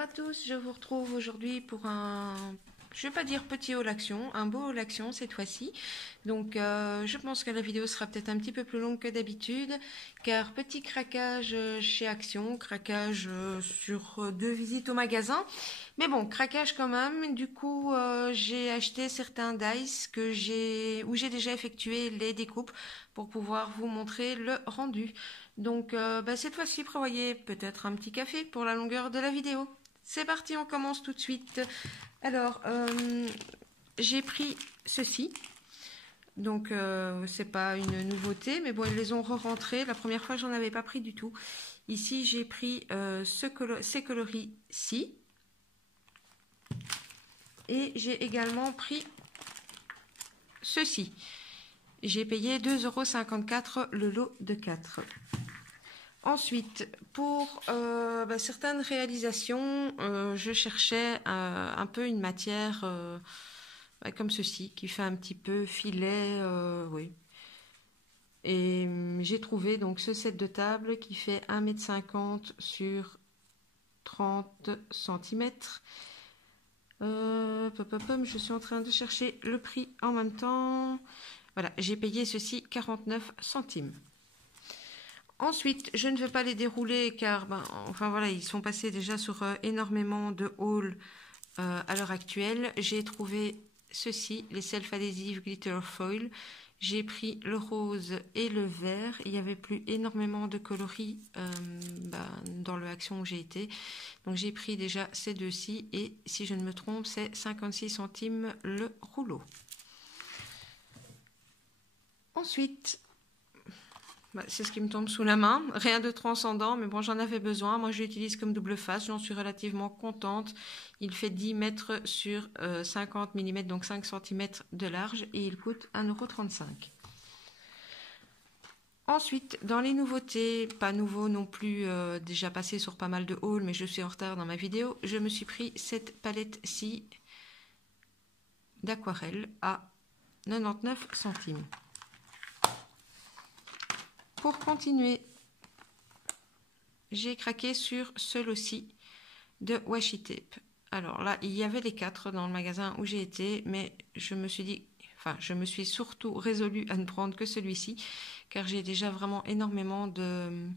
Bonjour à tous, je vous retrouve aujourd'hui pour je vais pas dire petit haul action, un beau haul action cette fois-ci. Donc je pense que la vidéo sera peut-être un petit peu plus longue que d'habitude, car petit craquage chez Action, craquage sur 2 visites au magasin. Mais bon, craquage quand même. Du coup, j'ai acheté certains dice où j'ai déjà effectué les découpes pour pouvoir vous montrer le rendu. Donc cette fois-ci, prévoyez peut-être un petit café pour la longueur de la vidéo. C'est parti, on commence tout de suite. Alors, j'ai pris ceci. Donc, c'est pas une nouveauté, mais bon, ils les ont re-rentrés. La première fois, j'en avais pas pris du tout. Ici, j'ai pris ces coloris-ci. Et j'ai également pris ceci. J'ai payé 2,54 € le lot de 4. Ensuite, pour certaines réalisations, je cherchais un peu une matière comme ceci, qui fait un petit peu filet, oui. Et j'ai trouvé donc ce set de table qui fait 1,50 m sur 30 cm. Je suis en train de chercher le prix en même temps. Voilà, j'ai payé ceci 49 centimes. Ensuite, je ne vais pas les dérouler car, ils sont passés déjà sur énormément de hauls à l'heure actuelle. J'ai trouvé ceci, les self-adhesive glitter foil. J'ai pris le rose et le vert. Il n'y avait plus énormément de coloris dans le Action où j'ai été. Donc j'ai pris déjà ces deux-ci et si je ne me trompe, c'est 56 centimes le rouleau. Ensuite, c'est ce qui me tombe sous la main, rien de transcendant, mais bon, j'en avais besoin. Moi, je l'utilise comme double face, j'en suis relativement contente. Il fait 10 mètres sur 50 mm, donc 5 cm de large, et il coûte 1,35 €. Ensuite, dans les nouveautés, pas nouveau non plus, déjà passé sur pas mal de hauls, mais je suis en retard dans ma vidéo, je me suis pris cette palette-ci d'aquarelle à 99 centimes. Pour continuer, j'ai craqué sur ce lot-ci de washi tape. Alors là, il y avait les 4 dans le magasin où j'ai été, mais je me suis surtout résolue à ne prendre que celui-ci, car j'ai déjà vraiment énormément de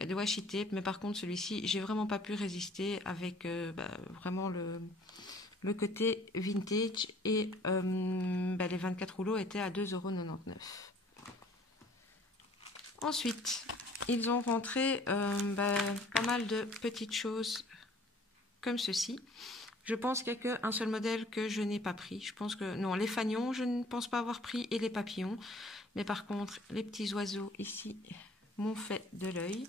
washi tape, mais par contre celui-ci, j'ai vraiment pas pu résister avec vraiment le côté vintage, et les 24 rouleaux étaient à 2,99 €. Ensuite, ils ont rentré pas mal de petites choses comme ceci. Je pense qu'il n'y a qu'un seul modèle que je n'ai pas pris. Je pense que non, les fanions, je ne pense pas avoir pris, et les papillons. Mais par contre, les petits oiseaux ici m'ont fait de l'œil.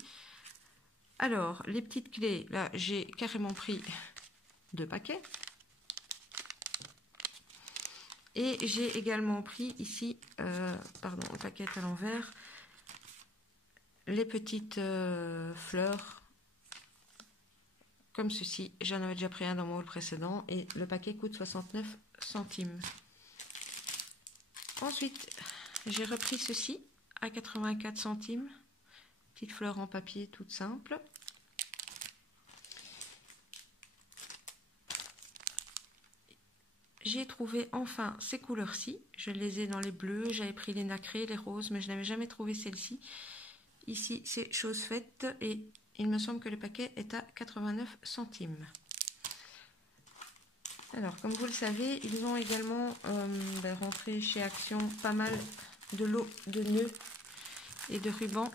Alors, les petites clés, là, j'ai carrément pris 2 paquets. Et j'ai également pris ici, le paquet à l'envers, les petites fleurs comme ceci. J'en avais déjà pris un dans mon haul précédent et le paquet coûte 69 centimes. Ensuite, j'ai repris ceci à 84 centimes. Petite fleur en papier toute simple. J'ai trouvé enfin ces couleurs-ci. Je les ai dans les bleus, j'avais pris les nacrés, les roses, mais je n'avais jamais trouvé celle-ci. Ici, c'est chose faite et il me semble que le paquet est à 89 centimes. Alors, comme vous le savez, ils ont également rentré chez Action pas mal de lots de nœuds et de rubans.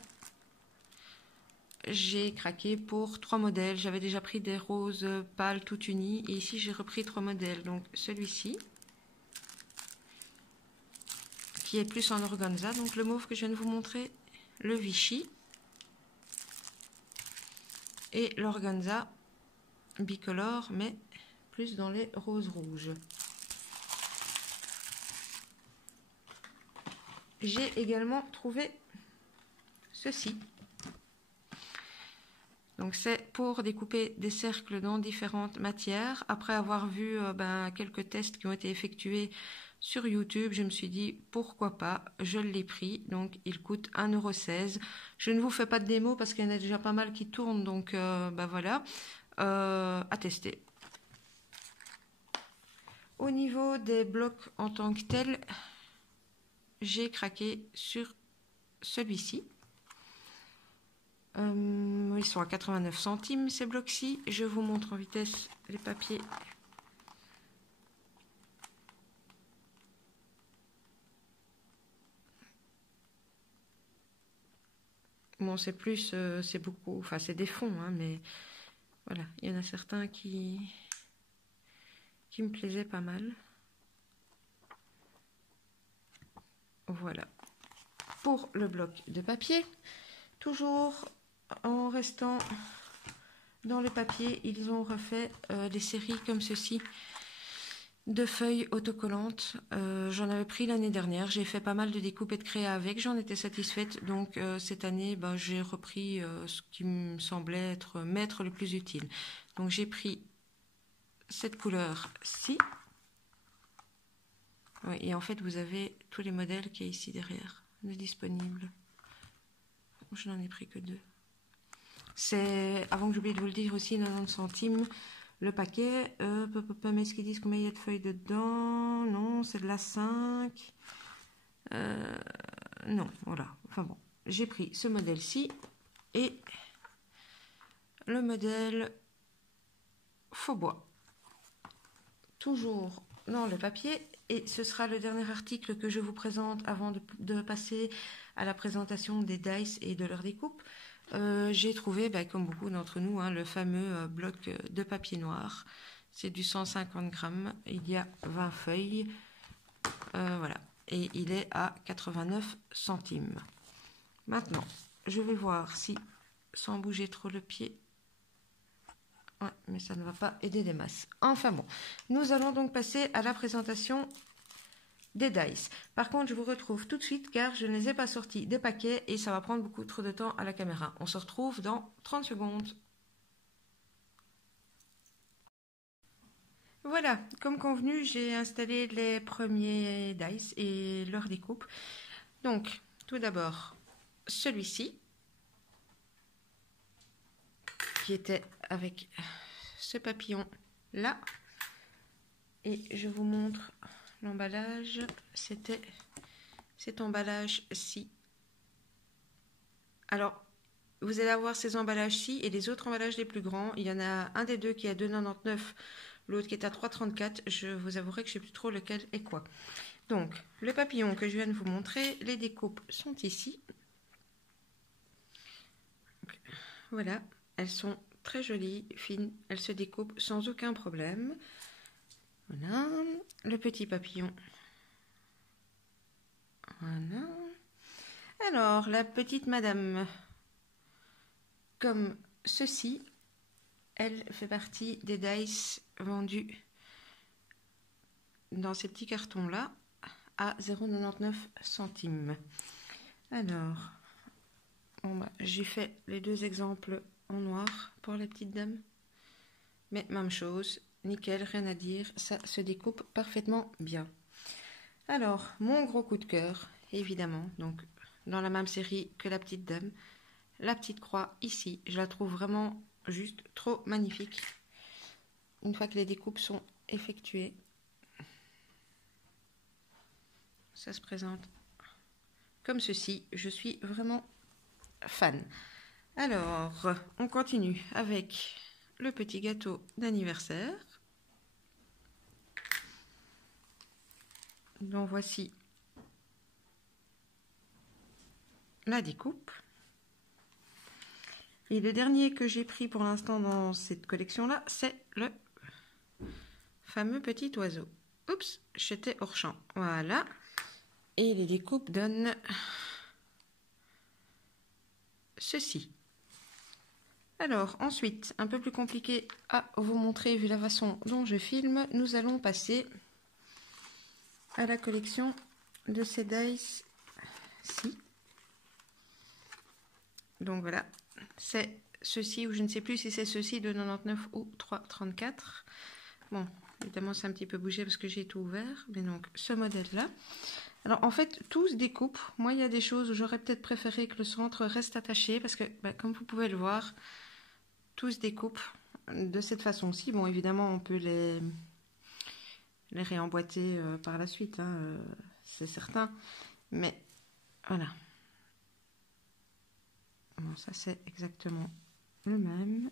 J'ai craqué pour 3 modèles. J'avais déjà pris des roses pâles tout unies et ici j'ai repris 3 modèles. Donc celui-ci, qui est plus en organza, donc le mauve que je viens de vous montrer, le Vichy et l'organza bicolore, mais plus dans les roses rouges. J'ai également trouvé ceci. Donc c'est pour découper des cercles dans différentes matières. Après avoir vu quelques tests qui ont été effectués sur YouTube, je me suis dit pourquoi pas, je l'ai pris. Donc il coûte 1,16 €. Je ne vous fais pas de démo parce qu'il y en a déjà pas mal qui tournent, donc voilà. à tester. Au niveau des blocs en tant que tels, j'ai craqué sur celui-ci. Ils sont à 89 centimes ces blocs-ci. Je vous montre en vitesse les papiers. Bon, c'est plus, c'est beaucoup, enfin c'est des fonds, hein, mais voilà, il y en a certains qui me plaisaient pas mal. Voilà. Pour le bloc de papier, toujours en restant dans le papier, ils ont refait des séries comme ceci de feuilles autocollantes. J'en avais pris l'année dernière, j'ai fait pas mal de découpes et de créa avec, j'en étais satisfaite, donc cette année j'ai repris ce qui me semblait m'être le plus utile. Donc j'ai pris cette couleur-ci. Oui, et en fait vous avez tous les modèles qui est ici derrière, de disponibles. Je n'en ai pris que 2. C'est, avant que j'oublie de vous le dire aussi, 90 centimes le paquet. Mais est-ce qu'ils disent combien il y a de feuilles dedans? Non, c'est de la 5. Non, voilà. Enfin bon, j'ai pris ce modèle-ci et le modèle faux bois. Toujours dans le papier. Et ce sera le dernier article que je vous présente avant de passer à la présentation des dice et de leur découpe. J'ai trouvé, comme beaucoup d'entre nous, le fameux bloc de papier noir. C'est du 150 grammes. Il y a 20 feuilles. Voilà. Et il est à 89 centimes. Maintenant, je vais voir si, sans bouger trop le pied... Ouais, mais ça ne va pas aider des masses. Enfin bon, nous allons donc passer à la présentation des dice. Par contre, je vous retrouve tout de suite car je ne les ai pas sortis des paquets et ça va prendre beaucoup trop de temps à la caméra. On se retrouve dans 30 secondes. Voilà, comme convenu, j'ai installé les premiers dice et leur découpe. Donc, tout d'abord, celui-ci, qui était avec ce papillon là, et je vous montre l'emballage. C'était cet emballage-ci. Alors, vous allez avoir ces emballages-ci et les autres emballages les plus grands. Il y en a un des deux qui est à 2,99, l'autre qui est à 3,34. Je vous avouerai que je ne sais plus trop lequel est quoi. Donc, le papillon que je viens de vous montrer, les découpes sont ici. Donc, voilà, elles sont très jolies, fines, elles se découpent sans aucun problème. Voilà, le petit papillon. Voilà. Alors, la petite madame, comme ceci, elle fait partie des dice vendus dans ces petits cartons-là à 0,99 centimes. Alors, j'ai fait les deux exemples en noir pour les petites dames. Mais même chose, nickel, rien à dire, ça se découpe parfaitement bien. Alors, mon gros coup de cœur, évidemment, donc dans la même série que la petite dame, la petite croix ici, je la trouve vraiment juste trop magnifique. Une fois que les découpes sont effectuées, ça se présente comme ceci. Je suis vraiment fan. Alors, on continue avec le petit gâteau d'anniversaire. Donc voici la découpe. Et le dernier que j'ai pris pour l'instant dans cette collection-là, c'est le fameux petit oiseau. Oups, j'étais hors champ. Voilà. Et les découpes donnent ceci. Alors, ensuite, un peu plus compliqué à vous montrer vu la façon dont je filme, nous allons passer à la collection de ces dice-ci. Donc voilà, c'est ceci, ou je ne sais plus si c'est ceci de 99 ou 3,34. Bon, évidemment c'est un petit peu bougé parce que j'ai tout ouvert, mais donc ce modèle-là. Alors en fait, tout se découpe. Moi, il y a des choses où j'aurais peut-être préféré que le centre reste attaché parce que, comme vous pouvez le voir, tout se découpe. de cette façon-ci. Bon, évidemment, on peut les réemboîter par la suite, hein, c'est certain. Mais voilà. Bon, ça, c'est exactement le même.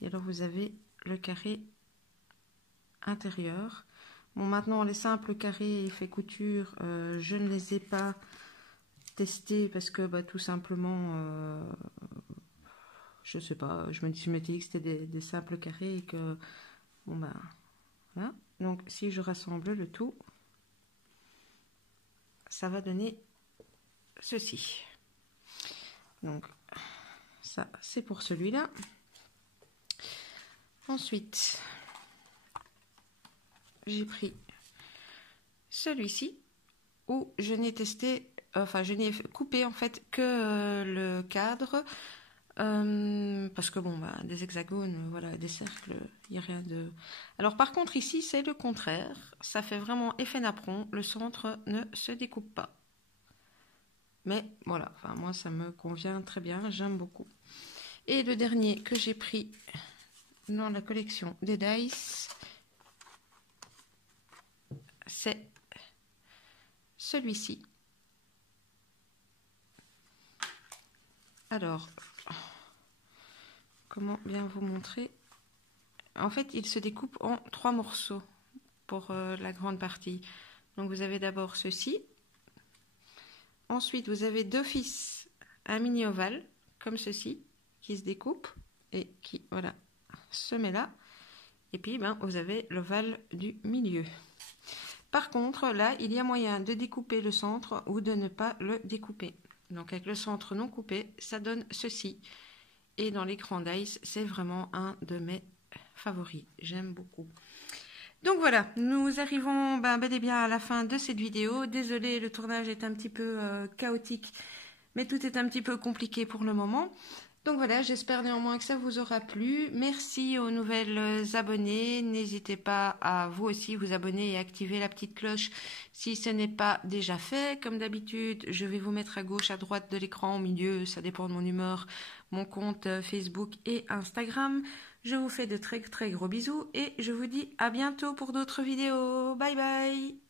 Et alors, vous avez le carré intérieur. Bon, maintenant, les simples carrés effet couture, je ne les ai pas testés parce que, bah, tout simplement, je sais pas, je m'étais dit que c'était des simples carrés et que, bon, bah, voilà. Donc, si je rassemble le tout, ça va donner ceci. Donc, ça, c'est pour celui-là. Ensuite, j'ai pris celui-ci où je n'ai testé, enfin, je n'ai coupé en fait que le cadre. Parce que bon, bah, des hexagones, voilà, des cercles, il n'y a rien de... Alors par contre ici c'est le contraire, ça fait vraiment effet napperon, le centre ne se découpe pas. Mais voilà, enfin moi ça me convient très bien, j'aime beaucoup. Et le dernier que j'ai pris dans la collection des Dice, c'est celui-ci. Alors, comment bien vous montrer? En fait, il se découpe en 3 morceaux pour la grande partie. Donc, vous avez d'abord ceci. Ensuite, vous avez d'office un mini ovale, comme ceci, qui se découpe et qui, voilà, se met là. Et puis, ben, vous avez l'ovale du milieu. Par contre, là, il y a moyen de découper le centre ou de ne pas le découper. Donc, avec le centre non coupé, ça donne ceci. Et dans l'écran Dice, c'est vraiment un de mes favoris. J'aime beaucoup. Donc voilà, nous arrivons bel et bien à la fin de cette vidéo. Désolée, le tournage est un petit peu chaotique, mais tout est un petit peu compliqué pour le moment. Donc voilà, j'espère néanmoins que ça vous aura plu. Merci aux nouvelles abonnées. N'hésitez pas à vous aussi vous abonner et activer la petite cloche si ce n'est pas déjà fait. Comme d'habitude, je vais vous mettre à gauche, à droite de l'écran, au milieu, ça dépend de mon humeur, mon compte Facebook et Instagram. Je vous fais de très très gros bisous et je vous dis à bientôt pour d'autres vidéos. Bye bye!